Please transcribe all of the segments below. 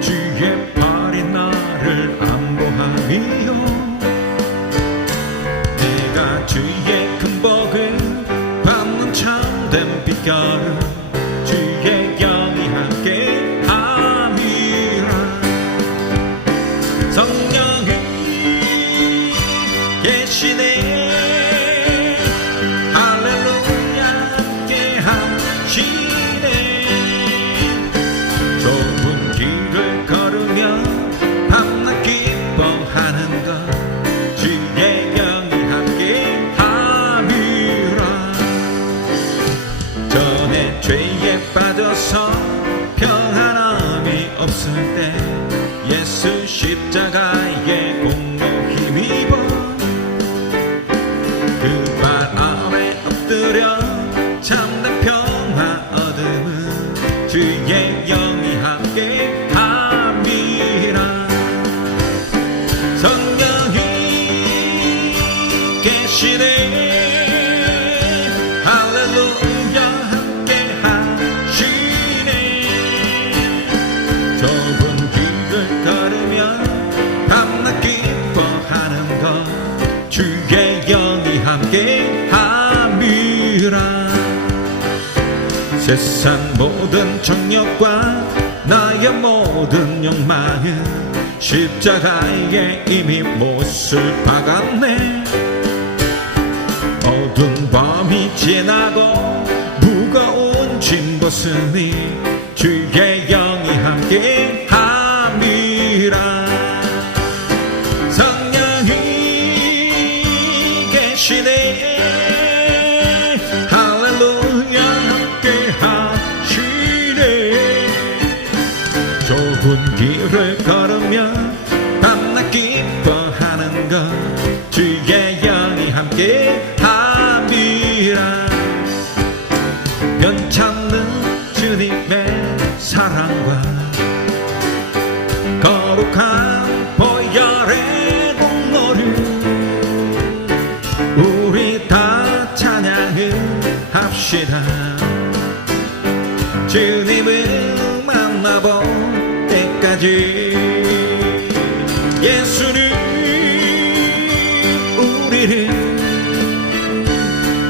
주의 발이 나를 안보하리요. 내가 주의 큰 복을 받는 참된 빛깔을 주의 영이 함께 함이라. 성령이 계시네. 할렐루야 함께 하시네. 좁은 길을 걸으며 밤낮 기뻐하는 것 주의 영이 함께 함이라. 전에 죄에 빠져서 평안함이 없을 때 예수 십자가의 공로 힘입어 그 발 아래 엎드려 참된 평화 얻음은 주의 영이 함께 함이라. 성령이 계시네. 할렐루야 함께 하시네. 좁은 길을 걸으며 밤낮 기뻐하는 것 주의 영이 함께 함이라. 세상 모든 정욕과 나의 모든 욕망은 십자가에 이미 못을 박았네. 어두운 밤이 지나고 무거운 짐 벗으니 주의 영이 함께 함이라. 성령이 계시네. 할렐루야 함께 하시네. 좁은 길을 걸으며 밤낮 기뻐하는 것 주의 영이 함께 함이라. 변찮는 주님의 사랑과 거룩한 보혈의 공로를 우리 다 찬양을 합시다. 주님을 만나볼 때까지 예수는 우리를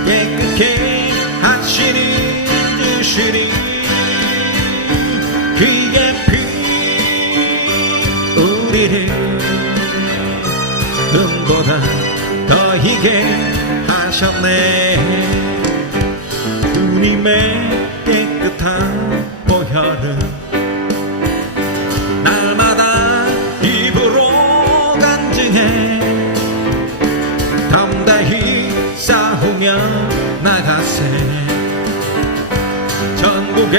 깨끗게 하시니 주시니 그의 피 우리를 눈보다 더 희게 하셨네. 주님의 깨끗한 보혈은 날마다 입으로 간증해 담대히 싸우며 나가세. 천국에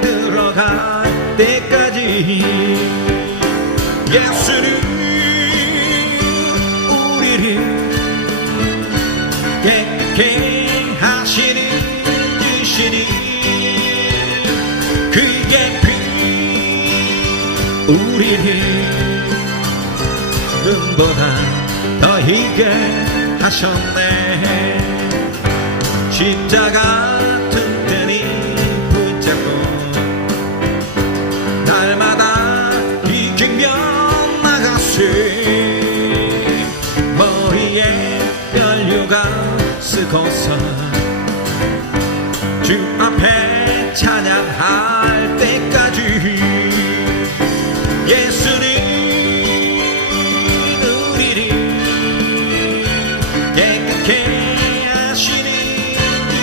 들어갈 때까지 예수는 우리를 깨끗게 하시니 주시니 그의 피 우리를 눈보다 더 희게 하셨네. 십자가 튼튼히 붙잡고 날마다 비키며 나가세. 머리에 뼈 누가 쓰고서 주 앞에 찬양할 때까지 예수는 우리를 깨끗게 하시는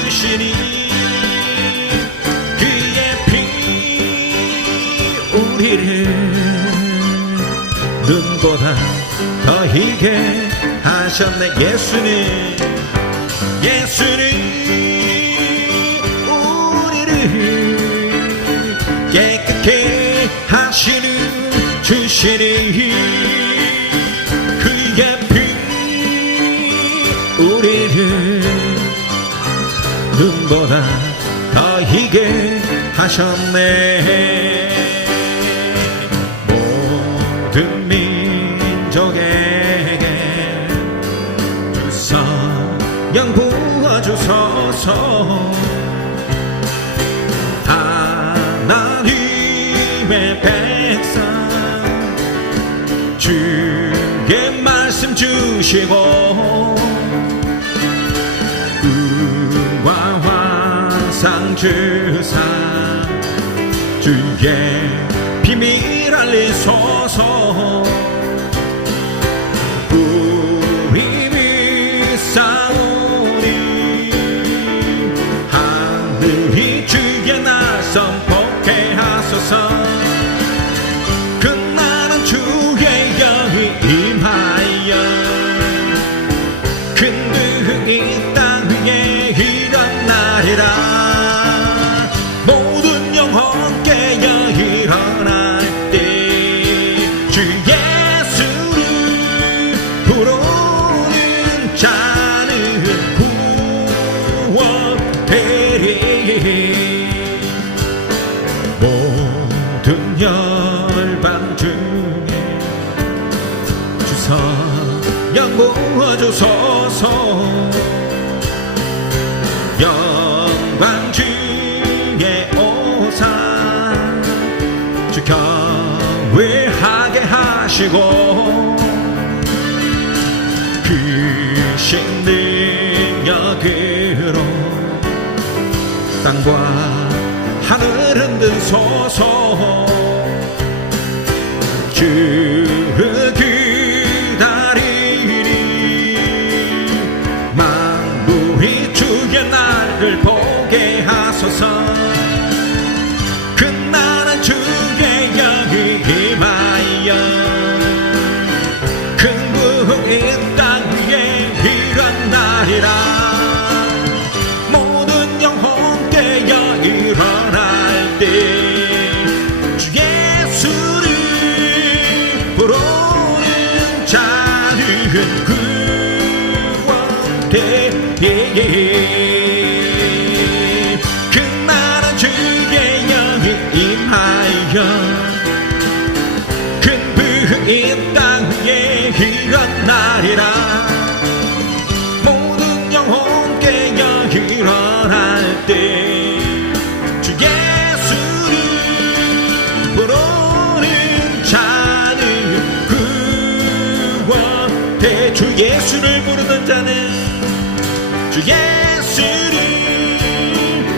주시니 그의 피 우리를 눈보다 더 희게 하셨네. 예수는 우리를 깨끗게 하시는 주시니 그의 피 우리를 눈보다 더 희게 하셨네. 모든 민족에게 주사 영 부어주소서. 하나님의 백성 주의 말씀 주시고 의와 환상 주사 주의 비밀 알리소서. 우리 믿사오니 하늘이 주의 날선 복회하소서. 그날은 주의 영이 임하여 큰 이 땅 위에 일어나리라. 모든 영혼 깨어 일어날 때 주 예수를 부르는 자는 구원되리. 모든 열방 중에 주사 영 부어주소서. 영광 주의 오사 주 경외하게 하시고 크신 능력으로 땅과 하늘 흔들소서. 주 기다리니 만물이 주의 날을 보게 하소서. 그날은 주의 영이 임하여 큰 부흥이 땅 위에 일어나리라. 모든 영혼 깨어 일어날 때 주 예수를 부르는 자는 구원되리. 그날은 주의 영이 임하여 큰 부흥이 땅 위에 일어나리라. 모든 영혼 깨어 일어날 때 주 예수를 부르는 자는 구원되. 주 예수를 부르는 자는 주 예수를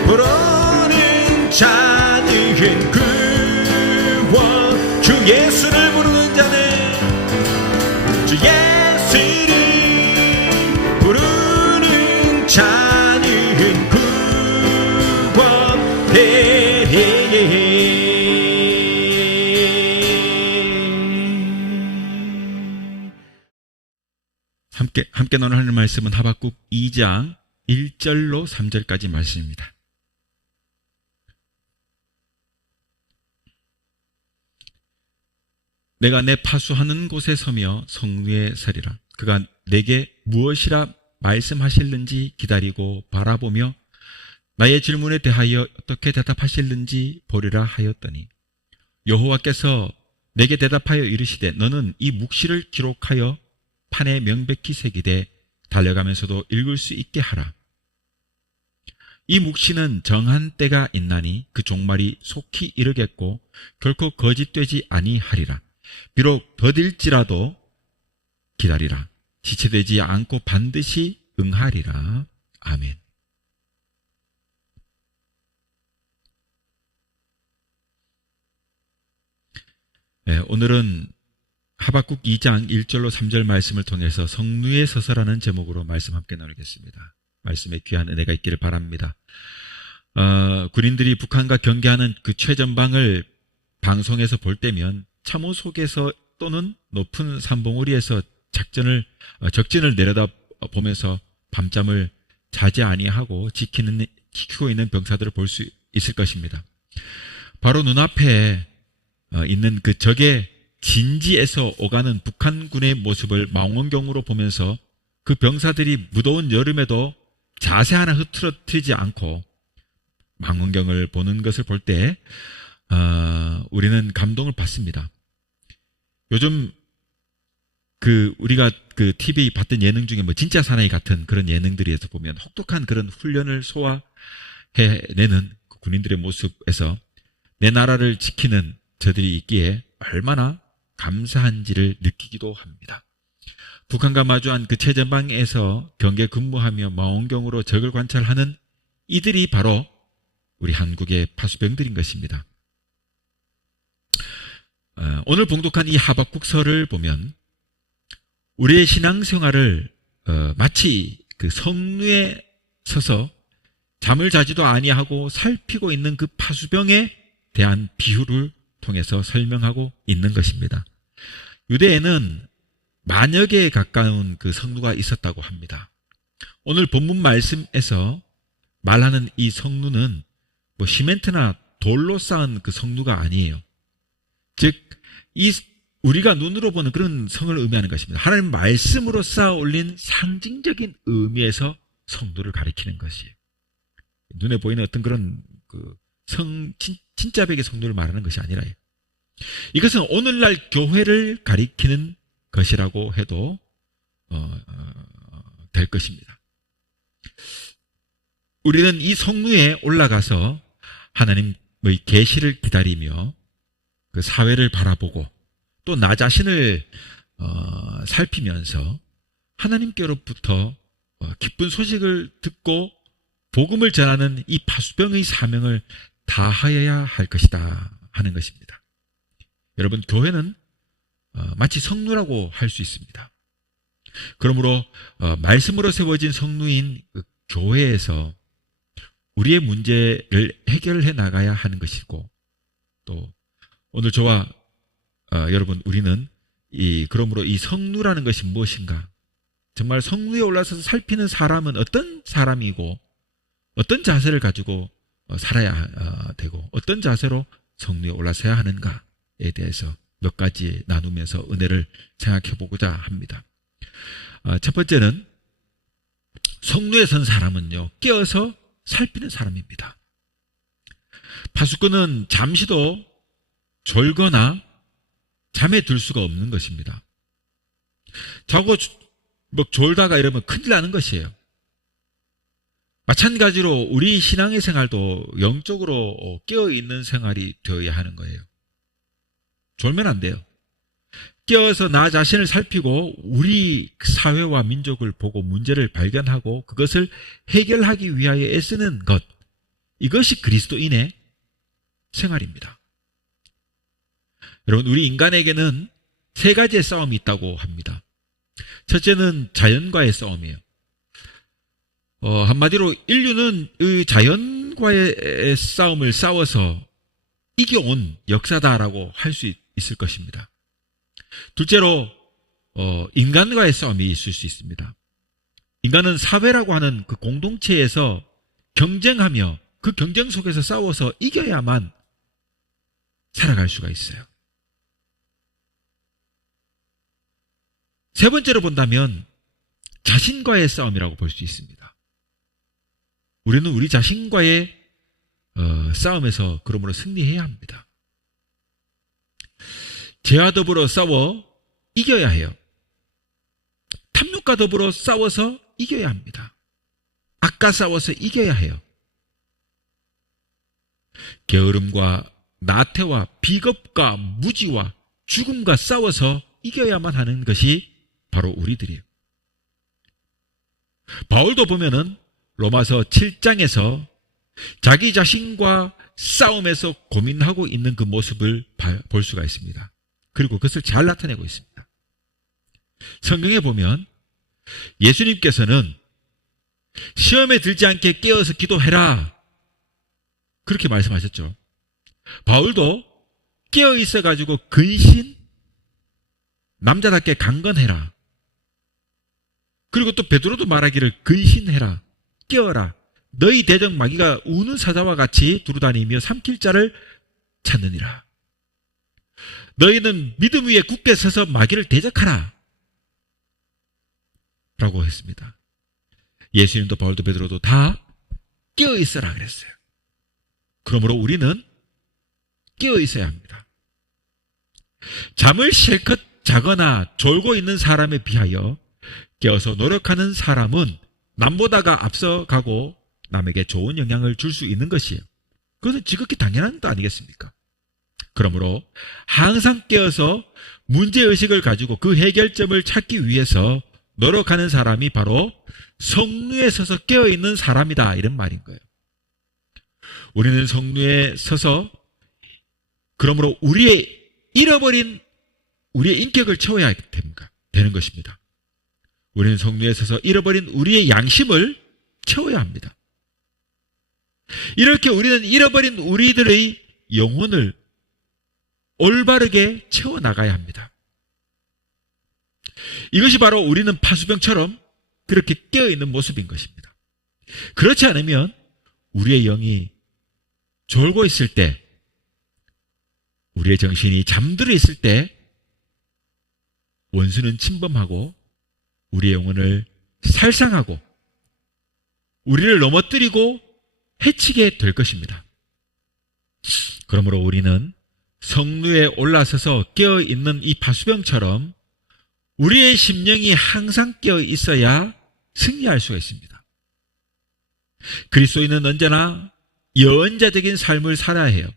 부르는 자는 구원. 주 예수를 부르는 자는 주 예수를 부르는 자는 구원되리. 함께 나눌 하나님의 말씀은 하박국 2장 1절로 3절까지 말씀입니다. 내가 내 파수하는 곳에 서며 성루에 서리라. 그가 내게 무엇이라 말씀하실는지 기다리고 바라보며 나의 질문에 대하여 어떻게 대답하실는지 보리라 하였더니 여호와께서 내게 대답하여 이르시되 너는 이 묵시를 기록하여 판에 명백히 새기되 달려가면서도 읽을 수 있게 하라. 이 묵시는 정한 때가 있나니 그 종말이 속히 이르겠고 결코 거짓되지 아니하리라. 비록 더딜지라도 기다리라. 지체되지 않고 반드시 응하리라. 아멘. 네, 오늘은 하박국 2장 1절로 3절 말씀을 통해서 성루에 서서라는 제목으로 말씀 함께 나누겠습니다. 말씀에 귀한 은혜가 있기를 바랍니다. 군인들이 북한과 경계하는 그 최전방을 방송에서 볼 때면 참호 속에서 또는 높은 산봉우리에서 적진을 내려다 보면서 밤잠을 자지 아니하고 지키고 있는 병사들을 볼 수 있을 것입니다. 바로 눈앞에 있는 그 적의 진지에서 오가는 북한군의 모습을 망원경으로 보면서 그 병사들이 무더운 여름에도 자세 하나 흐트러뜨리지 않고 망원경을 보는 것을 볼 때 우리는 감동을 받습니다. 요즘 우리가 TV 봤던 예능 중에 진짜 사나이 같은 그런 예능들에서 보면 혹독한 그런 훈련을 소화해내는 군인들의 모습에서 내 나라를 지키는 저들이 있기에 얼마나 감사한지를 느끼기도 합니다. 북한과 마주한 그 최전방에서 경계 근무하며 망원경으로 적을 관찰하는 이들이 바로 우리 한국의 파수병들인 것입니다. 오늘 봉독한 이 하박국서를 보면 우리의 신앙생활을 마치 그 성루에 서서 잠을 자지도 아니하고 살피고 있는 그 파수병에 대한 비유를 통해서 설명하고 있는 것입니다. 유대에는 만여 개에 가까운 그 성루가 있었다고 합니다. 오늘 본문 말씀에서 말하는 이 성루는 시멘트나 돌로 쌓은 그 성루가 아니에요. 즉, 우리가 눈으로 보는 그런 성을 의미하는 것입니다. 하나님 말씀으로 쌓아 올린 상징적인 의미에서 성루를 가리키는 것이에요. 눈에 보이는 어떤 그런 진짜 벽의 성루를 말하는 것이 아니라요. 이것은 오늘날 교회를 가리키는 것이라고 해도 될 것입니다. 우리는 이 성루에 올라가서 하나님의 계시를 기다리며 그 사회를 바라보고 또 나 자신을 살피면서 하나님께로부터 기쁜 소식을 듣고 복음을 전하는 이 파수병의 사명을 다하여야 할 것이다 하는 것입니다. 여러분, 교회는 마치 성루라고 할 수 있습니다. 그러므로 말씀으로 세워진 성루인 그 교회에서 우리의 문제를 해결해 나가야 하는 것이고, 또 오늘 저와 여러분, 우리는 그러므로 이 성루라는 것이 무엇인가, 정말 성루에 올라서서 살피는 사람은 어떤 사람이고 어떤 자세를 가지고 살아야 되고 어떤 자세로 성루에 올라서야 하는가에 대해서 몇 가지 나누면서 은혜를 생각해 보고자 합니다. 첫 번째는 성루에 선 사람은요, 깨어서 살피는 사람입니다. 파수꾼은 잠시도 졸거나 잠에 들 수가 없는 것입니다. 자고 졸다가 이러면 큰일 나는 것이에요. 마찬가지로 우리 신앙의 생활도 영적으로 깨어있는 생활이 되어야 하는 거예요. 졸면 안 돼요. 깨어서 나 자신을 살피고 우리 사회와 민족을 보고 문제를 발견하고 그것을 해결하기 위하여 애쓰는 것, 이것이 그리스도인의 생활입니다. 여러분, 우리 인간에게는 세 가지의 싸움이 있다고 합니다. 첫째는 자연과의 싸움이에요. 한마디로 인류는 이 자연과의 싸움을 싸워서 이겨온 역사다라고 할 수 있을 것입니다. 둘째로 인간과의 싸움이 있을 수 있습니다. 인간은 사회라고 하는 그 공동체에서 경쟁하며 그 경쟁 속에서 싸워서 이겨야만 살아갈 수가 있어요. 세 번째로 본다면 자신과의 싸움이라고 볼 수 있습니다. 우리는 우리 자신과의 싸움에서 그러므로 승리해야 합니다. 죄와 더불어 싸워 이겨야 해요. 탐욕과 더불어 싸워서 이겨야 합니다. 악과 싸워서 이겨야 해요. 게으름과 나태와 비겁과 무지와 죽음과 싸워서 이겨야만 하는 것이 바로 우리들이에요. 바울도 보면은 로마서 7장에서 자기 자신과 싸움에서 고민하고 있는 그 모습을 볼 수가 있습니다. 그리고 그것을 잘 나타내고 있습니다. 성경에 보면 예수님께서는 시험에 들지 않게 깨어서 기도해라, 그렇게 말씀하셨죠. 바울도 깨어 있어가지고 근신, 남자답게 강건해라. 그리고 또 베드로도 말하기를 근신해라, 깨어라. 너희 대적 마귀가 우는 사자와 같이 두루다니며 삼킬 자를 찾느니라. 너희는 믿음 위에 굳게 서서 마귀를 대적하라 라고 했습니다. 예수님도 바울도 베드로도 다 깨어 있어라 그랬어요. 그러므로 우리는 깨어 있어야 합니다. 잠을 실컷 자거나 졸고 있는 사람에 비하여 깨어서 노력하는 사람은 남보다가 앞서가고 남에게 좋은 영향을 줄 수 있는 것이에요. 그것은 지극히 당연한 것 아니겠습니까? 그러므로 항상 깨어서 문제의식을 가지고 그 해결점을 찾기 위해서 노력하는 사람이 바로 성루에 서서 깨어있는 사람이다, 이런 말인 거예요. 우리는 성루에 서서 그러므로 잃어버린 우리의 인격을 채워야 되는 것입니다. 우리는 성루에 서서 잃어버린 우리의 양심을 채워야 합니다. 이렇게 우리는 잃어버린 우리들의 영혼을 올바르게 채워나가야 합니다. 이것이 바로 우리는 파수병처럼 그렇게 깨어있는 모습인 것입니다. 그렇지 않으면 우리의 영이 졸고 있을 때, 우리의 정신이 잠들어 있을 때 원수는 침범하고 우리의 영혼을 살상하고 우리를 넘어뜨리고 해치게 될 것입니다. 그러므로 우리는 성루에 올라서서 깨어있는 이 파수병처럼 우리의 심령이 항상 깨어 있어야 승리할 수가 있습니다. 그리스도인은 언제나 예언자적인 삶을 살아야 해요.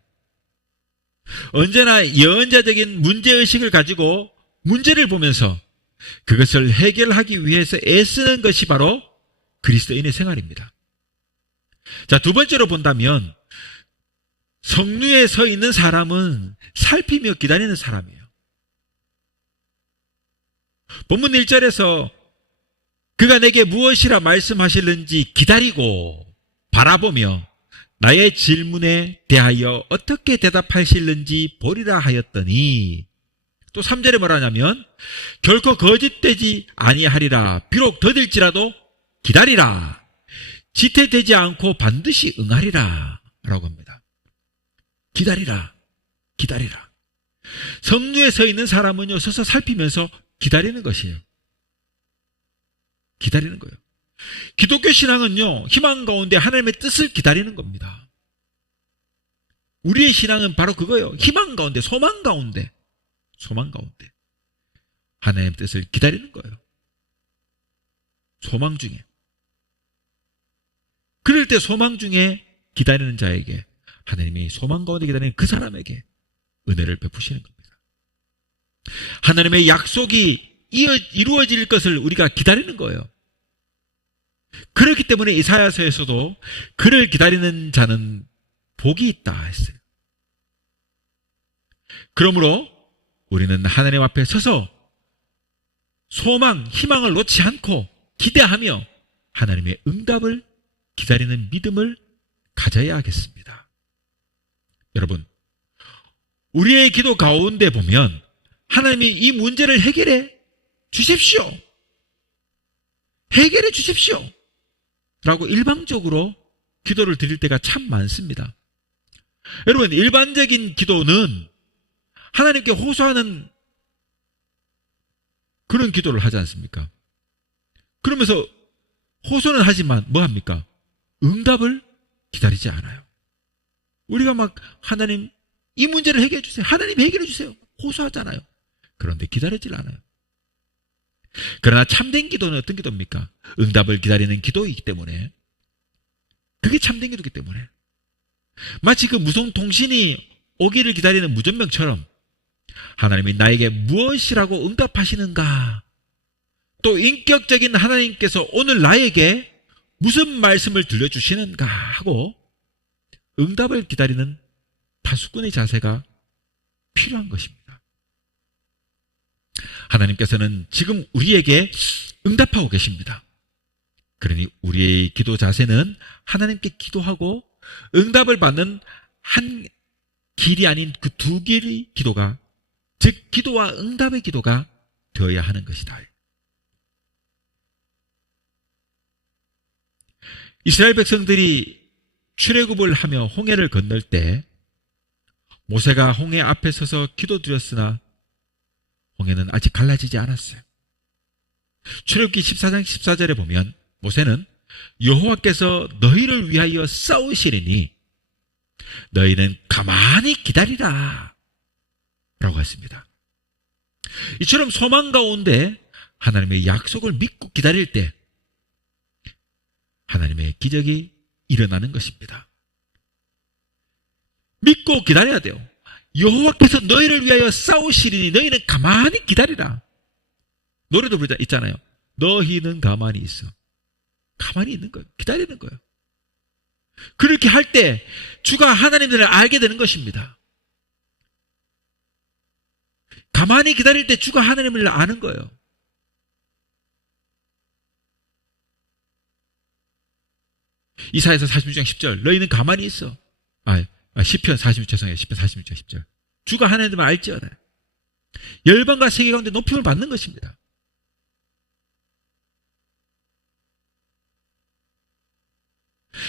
언제나 예언자적인 문제의식을 가지고 문제를 보면서 그것을 해결하기 위해서 애쓰는 것이 바로 그리스도인의 생활입니다. 자, 두 번째로 본다면 성루에 서 있는 사람은 살피며 기다리는 사람이에요. 본문 1절에서 그가 내게 무엇이라 말씀하실는지 기다리고 바라보며 나의 질문에 대하여 어떻게 대답하실는지 보리라 하였더니, 또 3절에 뭐라 하냐면 결코 거짓되지 아니하리라. 비록 더딜지라도 기다리라. 지체되지 않고 반드시 응하리라 라고 합니다. 기다리라, 기다리라. 성루에 서 있는 사람은요, 서서 살피면서 기다리는 것이에요. 기다리는 거예요. 기독교 신앙은요, 희망 가운데 하나님의 뜻을 기다리는 겁니다. 우리의 신앙은 바로 그거예요. 희망 가운데, 소망 가운데 하나님의 뜻을 기다리는 거예요. 소망 중에. 그럴 때 소망 중에 기다리는 자에게 하나님이 소망 가운데 기다리는 그 사람에게 은혜를 베푸시는 겁니다. 하나님의 약속이 이루어질 것을 우리가 기다리는 거예요. 그렇기 때문에 이사야서에서도 그를 기다리는 자는 복이 있다 했어요. 그러므로 우리는 하나님 앞에 서서 소망, 희망을 놓지 않고 기대하며 하나님의 응답을 기다리는 믿음을 가져야 하겠습니다. 여러분, 우리의 기도 가운데 보면 하나님이 이 문제를 해결해 주십시오. 해결해 주십시오. 라고 일방적으로 기도를 드릴 때가 참 많습니다. 여러분, 일반적인 기도는 하나님께 호소하는 그런 기도를 하지 않습니까? 그러면서 호소는 하지만 뭐 합니까? 응답을 기다리지 않아요. 우리가 막 하나님 이 문제를 해결해 주세요. 하나님 해결해 주세요. 호소하잖아요. 그런데 기다리질 않아요. 그러나 참된 기도는 어떤 기도입니까? 응답을 기다리는 기도이기 때문에, 그게 참된 기도이기 때문에, 마치 그 무송통신이 오기를 기다리는 무전명처럼 하나님이 나에게 무엇이라고 응답하시는가 또 인격적인 하나님께서 오늘 나에게 무슨 말씀을 들려주시는가 하고 응답을 기다리는 파수꾼의 자세가 필요한 것입니다. 하나님께서는 지금 우리에게 응답하고 계십니다. 그러니 우리의 기도 자세는 하나님께 기도하고 응답을 받는 한 길이 아닌 그 두 길의 기도가, 즉 기도와 응답의 기도가 되어야 하는 것이다. 이스라엘 백성들이 출애굽을 하며 홍해를 건널 때 모세가 홍해 앞에 서서 기도드렸으나 홍해는 아직 갈라지지 않았어요. 출애굽기 14장 14절에 보면 모세는 여호와께서 너희를 위하여 싸우시리니 너희는 가만히 기다리라 라고 했습니다. 이처럼 소망 가운데 하나님의 약속을 믿고 기다릴 때 하나님의 기적이 일어나는 것입니다. 믿고 기다려야 돼요. 여호와께서 너희를 위하여 싸우시리니 너희는 가만히 기다리라. 노래도 부르자 있잖아요. 너희는 가만히 있어. 가만히 있는 거예요. 기다리는 거예요. 그렇게 할 때 주가 하나님들을 알게 되는 것입니다. 가만히 기다릴 때 주가 하나님을 아는 거예요. 이사야서 46장 10절 너희는 가만히 있어. 시편 46, 죄송해요. 시편 46장 10절 주가 하나님을 알지어다. 열방과 세계 가운데 높임을 받는 것입니다.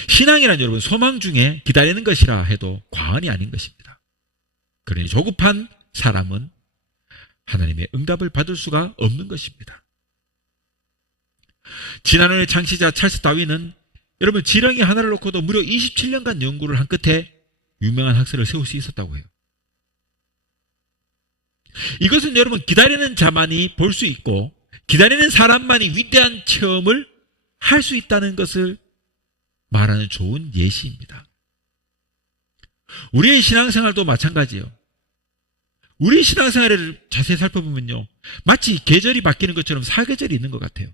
신앙이란 여러분 소망 중에 기다리는 것이라 해도 과언이 아닌 것입니다. 그러니 조급한 사람은 하나님의 응답을 받을 수가 없는 것입니다. 지난번에 창시자 찰스 다윈은 여러분 지렁이 하나를 놓고도 무려 27년간 연구를 한 끝에 유명한 학설을 세울 수 있었다고 해요. 이것은 여러분 기다리는 자만이 볼 수 있고 기다리는 사람만이 위대한 체험을 할 수 있다는 것을 말하는 좋은 예시입니다. 우리의 신앙생활도 마찬가지예요. 우리 신앙생활을 자세히 살펴보면요, 마치 계절이 바뀌는 것처럼 사계절이 있는 것 같아요.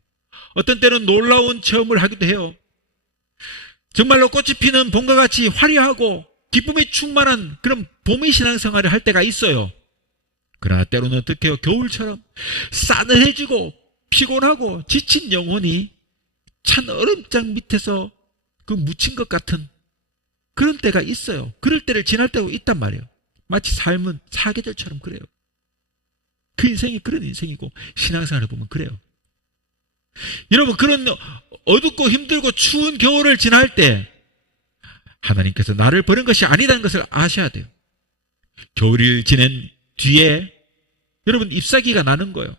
어떤 때는 놀라운 체험을 하기도 해요. 정말로 꽃이 피는 봄과 같이 화려하고 기쁨이 충만한 그런 봄의 신앙생활을 할 때가 있어요. 그러나 때로는 어떻게 해요? 겨울처럼 싸늘해지고 피곤하고 지친 영혼이 찬 얼음장 밑에서 그 묻힌 것 같은 그런 때가 있어요. 그럴 때를 지날 때가 있단 말이에요. 마치 삶은 사계절처럼 그래요. 그 인생이 그런 인생이고 신앙생활을 보면 그래요. 여러분 그런 어둡고 힘들고 추운 겨울을 지날 때 하나님께서 나를 버린 것이 아니라는 것을 아셔야 돼요. 겨울을 지낸 뒤에 여러분 잎사귀가 나는 거예요.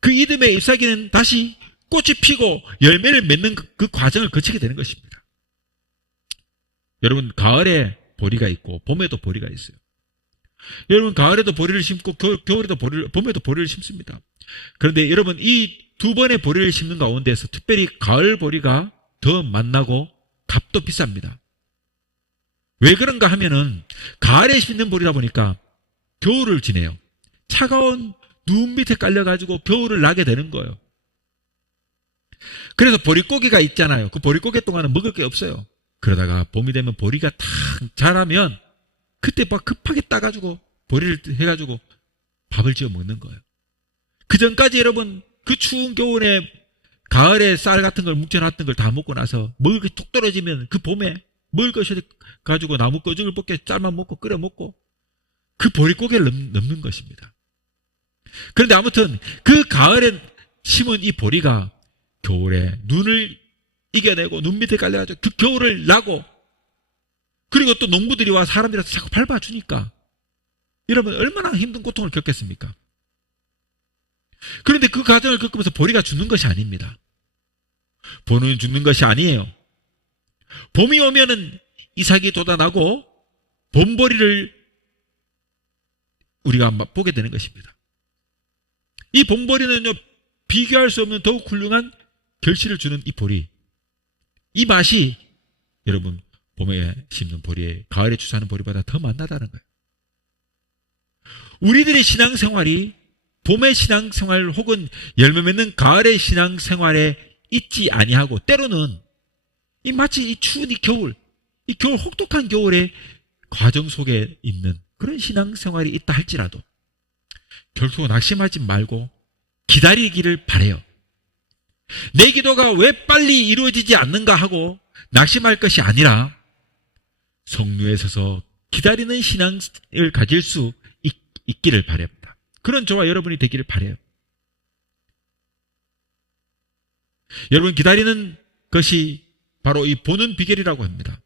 그 이듬해 잎사귀는 다시 꽃이 피고 열매를 맺는 그 과정을 거치게 되는 것입니다. 여러분 가을에 보리가 있고 봄에도 보리가 있어요. 여러분 가을에도 보리를 심고 겨울에도 봄에도 보리를 심습니다. 그런데 여러분 이 두 번의 보리를 심는 가운데서 특별히 가을 보리가 더 맛나고 값도 비쌉니다. 왜 그런가 하면은 가을에 심는 보리다 보니까 겨울을 지내요. 차가운 눈 밑에 깔려가지고 겨울을 나게 되는 거예요. 그래서 보릿고기가 있잖아요. 그 보릿고기 동안은 먹을 게 없어요. 그러다가 봄이 되면 보리가 탁 자라면 그때 막 급하게 따가지고 보리를 해가지고 밥을 지어 먹는 거예요. 그 전까지 여러분 그 추운 겨울에 가을에 쌀 같은 걸 묵혀놨던 걸 다 먹고 나서 먹을 게 툭 떨어지면 그 봄에 먹을 것을 가지고 나무 꺼죽을 벗겨 삶아 먹고 끓여 먹고 그 보릿고개를 넘는 것입니다. 그런데 아무튼 그 가을에 심은 이 보리가 겨울에 눈을 이겨내고 눈 밑에 깔려가지고 그 겨울을 나고 그리고 또 농부들이 와 사람들이 와서 자꾸 밟아주니까 여러분 얼마나 힘든 고통을 겪겠습니까? 그런데 그 과정을 겪으면서 보리가 죽는 것이 아닙니다. 보리는 죽는 것이 아니에요. 봄이 오면은 이삭이 돋아나고 봄보리를 우리가 보게 되는 것입니다. 이 봄보리는요 비교할 수 없는 더욱 훌륭한 결실을 주는 이 보리, 이 맛이 여러분 봄에 심는 보리에 가을에 추수하는 보리보다 더 맛나다는 거예요. 우리들의 신앙생활이 봄의 신앙생활 혹은 열매 맺는 가을의 신앙생활에 있지 아니하고 때로는 이 마치 이 추운 이 겨울 혹독한 겨울의 과정 속에 있는 그런 신앙생활이 있다 할지라도 결코 낙심하지 말고 기다리기를 바라요. 내 기도가 왜 빨리 이루어지지 않는가 하고 낙심할 것이 아니라 성루에 서서 기다리는 신앙을 가질 수 있기를 바랍니다. 그런 저와 여러분이 되기를 바라요. 여러분, 기다리는 것이 바로 이 보는 비결이라고 합니다.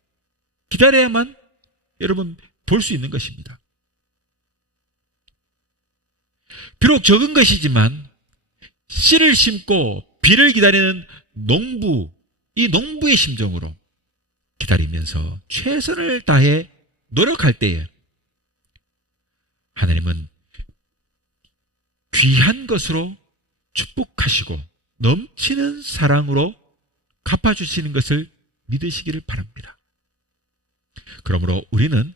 기다려야만 여러분 볼 수 있는 것입니다. 비록 적은 것이지만 씨를 심고 비를 기다리는 농부, 이 농부의 심정으로 기다리면서 최선을 다해 노력할 때에 하나님은 귀한 것으로 축복하시고 넘치는 사랑으로 갚아주시는 것을 믿으시기를 바랍니다. 그러므로 우리는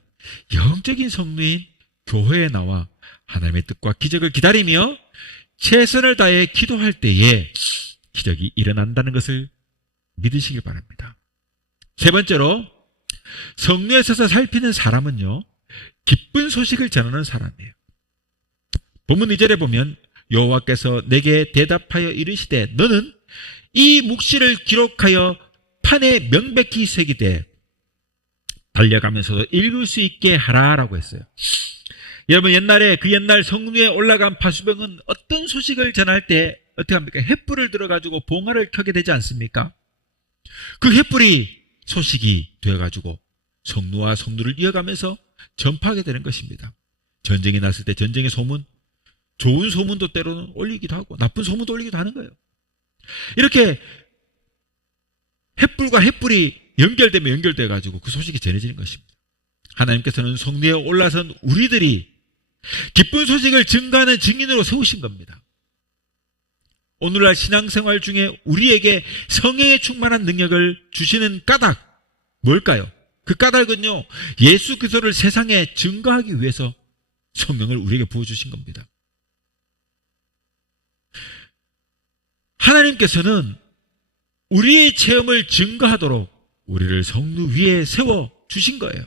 영적인 성도인 교회에 나와 하나님의 뜻과 기적을 기다리며 최선을 다해 기도할 때에 기적이 일어난다는 것을 믿으시길 바랍니다. 세 번째로, 성루에 서서 살피는 사람은요, 기쁜 소식을 전하는 사람이에요. 본문 2절에 보면 여호와께서 내게 대답하여 이르시되 너는 이 묵시를 기록하여 판에 명백히 새기되 달려가면서도 읽을 수 있게 하라라고 했어요. 여러분, 옛날에 그 옛날 성루에 올라간 파수병은 어떤 소식을 전할 때 어떻게 합니까? 횃불을 들어가지고 봉화를 켜게 되지 않습니까? 그 횃불이 소식이 되어가지고 성루와 성루를 이어가면서 전파하게 되는 것입니다. 전쟁이 났을 때 전쟁의 소문, 좋은 소문도 때로는 올리기도 하고 나쁜 소문도 올리기도 하는 거예요. 이렇게 횃불과 횃불이 연결되면 연결돼가지고 그 소식이 전해지는 것입니다. 하나님께서는 성루에 올라선 우리들이 기쁜 소식을 증거하는 증인으로 세우신 겁니다. 오늘날 신앙생활 중에 우리에게 성령에 충만한 능력을 주시는 까닭, 뭘까요? 그 까닭은요, 예수 그리스도를 세상에 증거하기 위해서 성령을 우리에게 부어주신 겁니다. 하나님께서는 우리의 체험을 증거하도록 우리를 성루 위에 세워주신 거예요.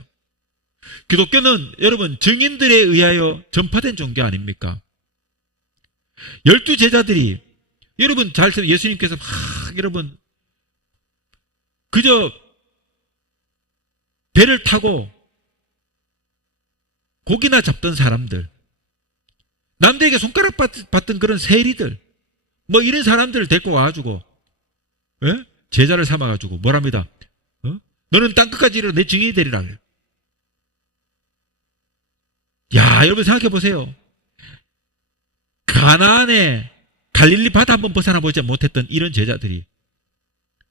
기독교는 여러분 증인들에 의하여 전파된 종교 아닙니까? 12제자들이 여러분 잘 들으세요. 예수님께서 여러분 그저 배를 타고 고기나 잡던 사람들, 남들에게 손가락 받던 그런 세리들, 뭐 이런 사람들을 데리고 와가지고 제자를 삼아가지고 뭐랍니다. 너는 땅끝까지 이르러 내 증인이 되리라 그래요. 야, 여러분 생각해 보세요. 가나안에 갈릴리 바다 한번 벗어나 보지 못했던 이런 제자들이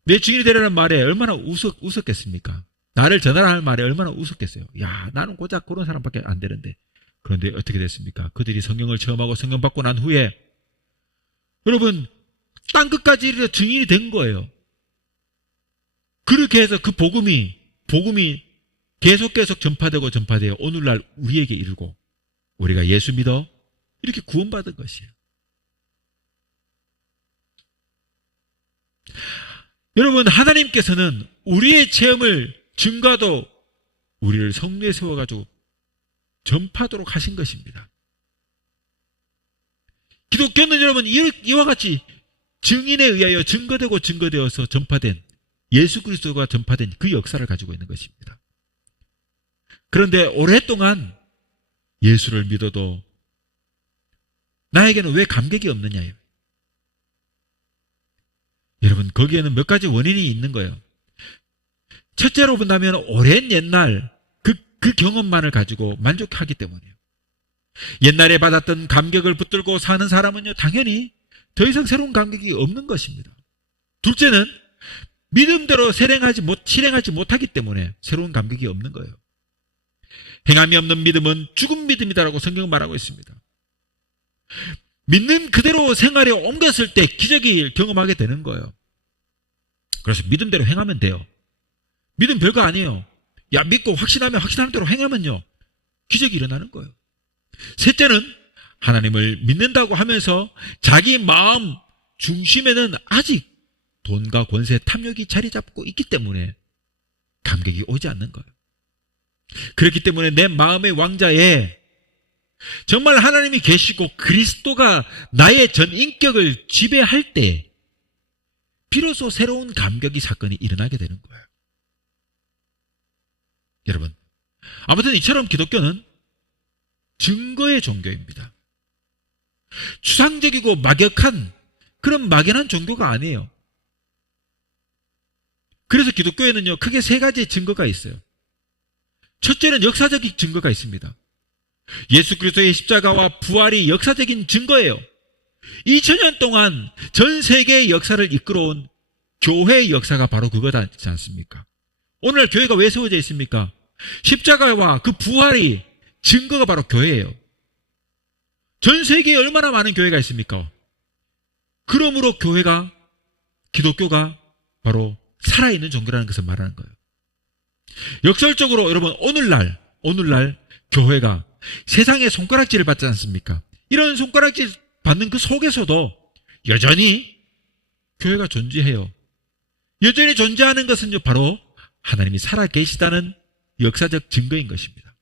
내 증인이 되라는 말에 얼마나 웃었겠습니까? 나를 전하라 할 말에 얼마나 웃었겠어요. 야, 나는 고작 그런 사람밖에 안 되는데. 그런데 어떻게 됐습니까? 그들이 성경을 체험하고 성경 받고 난 후에 여러분 땅끝까지 이르러 증인이 된 거예요. 그렇게 해서 그 복음이 계속 전파되고 오늘날 우리에게 이르고 우리가 예수 믿어 이렇게 구원받은 것이에요. 여러분, 하나님께서는 우리의 체험을 증거도 우리를 성루에 세워가지고 전파하도록 하신 것입니다. 기독교는 여러분 이와 같이 증인에 의하여 증거되어서 전파된 예수 그리스도가 전파된 그 역사를 가지고 있는 것입니다. 그런데 오랫동안 예수를 믿어도 나에게는 왜 감격이 없느냐요. 여러분, 거기에는 몇 가지 원인이 있는 거예요. 첫째로 본다면 오랜 옛날 그 경험만을 가지고 만족하기 때문이에요. 옛날에 받았던 감격을 붙들고 사는 사람은요, 당연히 더 이상 새로운 감격이 없는 것입니다. 둘째는 믿음대로 실행하지 못하기 때문에 새로운 감격이 없는 거예요. 행함이 없는 믿음은 죽은 믿음이다라고 성경은 말하고 있습니다. 믿는 그대로 생활에 옮겼을 때 기적이 경험하게 되는 거예요. 그래서 믿음대로 행하면 돼요. 믿음 별거 아니에요. 믿고 확신하면 확신하는 대로 행하면요, 기적이 일어나는 거예요. 셋째는 하나님을 믿는다고 하면서 자기 마음 중심에는 아직 돈과 권세, 탐욕이 자리 잡고 있기 때문에 감격이 오지 않는 거예요. 그렇기 때문에 내 마음의 왕자에 정말 하나님이 계시고 그리스도가 나의 전 인격을 지배할 때 비로소 새로운 감격이 사건이 일어나게 되는 거예요. 여러분, 아무튼 이처럼 기독교는 증거의 종교입니다. 추상적이고 막역한 그런 막연한 종교가 아니에요. 그래서 기독교에는요, 크게 세 가지의 증거가 있어요. 첫째는 역사적인 증거가 있습니다. 예수 그리스도의 십자가와 부활이 역사적인 증거예요. 2000년 동안 전 세계의 역사를 이끌어온 교회의 역사가 바로 그거지 않습니까? 오늘날 교회가 왜 세워져 있습니까? 십자가와 그 부활이 증거가 바로 교회예요. 전 세계에 얼마나 많은 교회가 있습니까? 그러므로 교회가, 기독교가 바로 살아있는 종교라는 것을 말하는 거예요. 역설적으로 여러분, 오늘날 교회가 세상의 손가락질을 받지 않습니까? 이런 손가락질 받는 그 속에서도 여전히 교회가 존재해요. 여전히 존재하는 것은요, 바로 하나님이 살아계시다는 역사적 증거인 것입니다.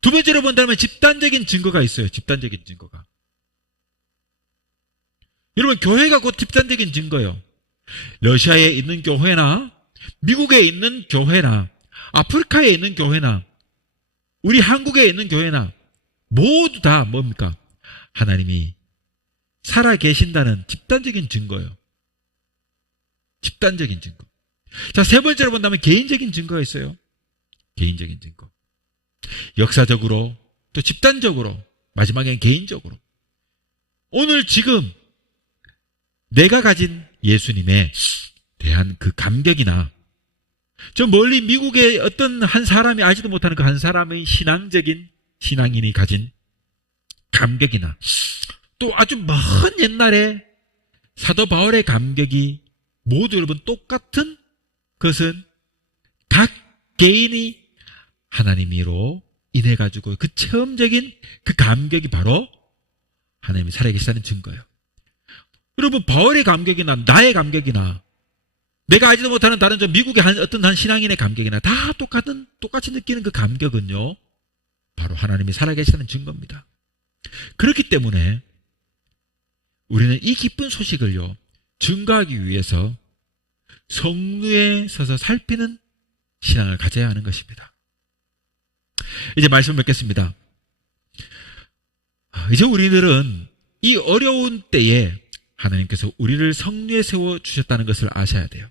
두 번째로 본다면 집단적인 증거가 있어요. 집단적인 증거가. 여러분, 교회가 곧 집단적인 증거예요. 러시아에 있는 교회나 미국에 있는 교회나 아프리카에 있는 교회나 우리 한국에 있는 교회나 모두 다 뭡니까? 하나님이 살아계신다는 집단적인 증거예요. 집단적인 증거. 자, 세 번째로 본다면 개인적인 증거가 있어요. 개인적인 증거. 역사적으로 또 집단적으로 마지막엔 개인적으로. 오늘 지금 내가 가진 예수님에 대한 그 감격이나 저 멀리 미국의 어떤 한 사람이 알지도 못하는 그 한 사람의 신앙인이 가진 감격이나 또 아주 먼 옛날에 사도 바울의 감격이 모두 여러분 똑같은 것은 각 개인이 하나님으로 인해 가지고 그 체험적인 그 감격이 바로 하나님이 살아계시다는 증거예요. 여러분, 바울의 감격이나 나의 감격이나 내가 알지도 못하는 다른 저 미국의 어떤 한 신앙인의 감격이나 다 똑같이 느끼는 그 감격은요, 바로 하나님이 살아계시다는 증거입니다. 그렇기 때문에 우리는 이 기쁜 소식을요, 증거하기 위해서 성루에 서서 살피는 신앙을 가져야 하는 것입니다. 이제 말씀 맺겠습니다. 이제 우리들은 이 어려운 때에 하나님께서 우리를 성루에 세워주셨다는 것을 아셔야 돼요.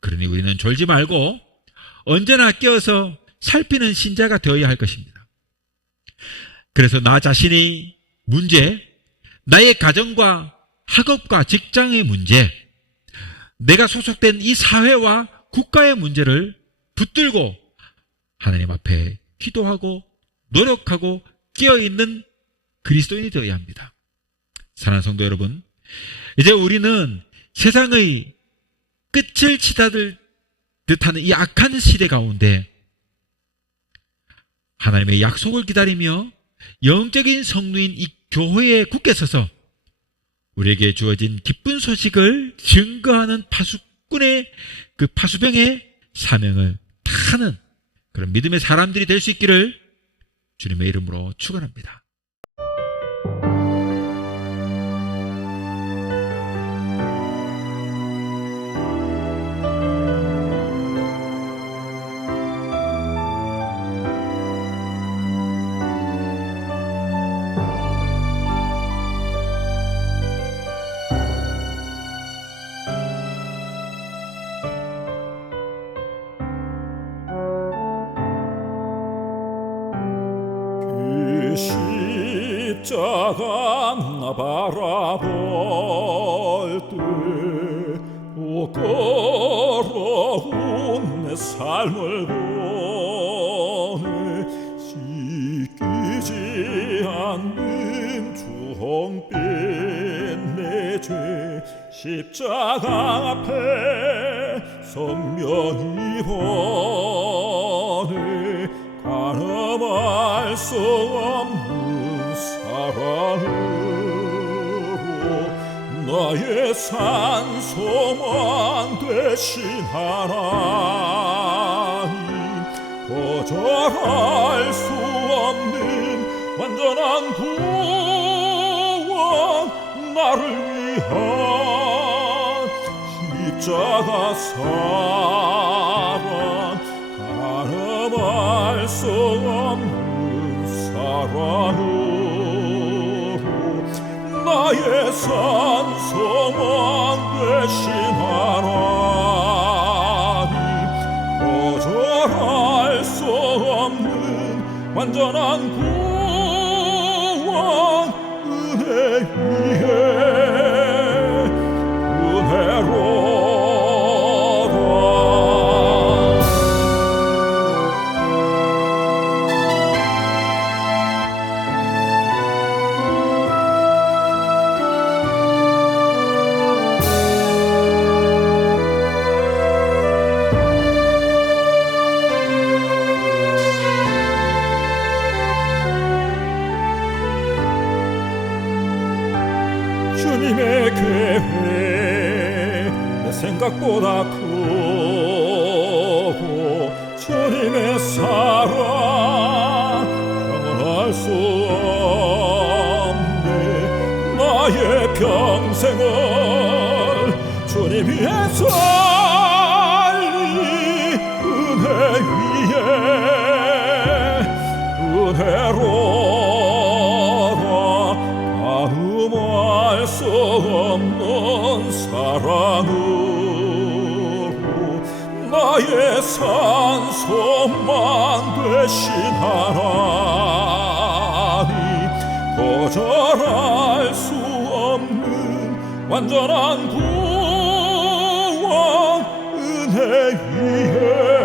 그러니 우리는 졸지 말고 언제나 깨어서 살피는 신자가 되어야 할 것입니다. 그래서 나 자신의 문제, 나의 가정과 학업과 직장의 문제, 내가 소속된 이 사회와 국가의 문제를 붙들고 하나님 앞에 기도하고 노력하고 깨어있는 그리스도인이 되어야 합니다. 사랑하는 성도 여러분, 이제 우리는 세상의 끝을 치닫을 듯하는 이 악한 시대 가운데 하나님의 약속을 기다리며 영적인 성루인 이 교회에 굳게 서서 우리에게 주어진 기쁜 소식을 증거하는 파수꾼의 그 파수병의 사명을 다하는 그런 믿음의 사람들이 될 수 있기를 주님의 이름으로 축원합니다. 십자가 나 바라볼 때 오 더러운 내 삶을 보네 씻기지 않는 주홍빛 내 죄 십자가 앞에 선명히 보네 가늠할 수 없는 나의 산 소망 되신 하나님, 거절할 수 없는 완전한 구원, 나를 위한 십자가 사랑, 가늠할 수 없는 사랑으로 나의 산 소망 되신 하나님, 거절할 수 없는 완전한 구원, 은혜 위에 은혜로다. 주님의 계획 내 생각보다 크고, 주님의 사랑 평온할 수 없네. 나의 평생을 주님 위해 살리, 은혜 위에 은혜로다. 가늠할 수 없는 사랑으로 나의 산 소망 되신 하나님, 거절할 수 없는 완전한 구원, 은혜 위에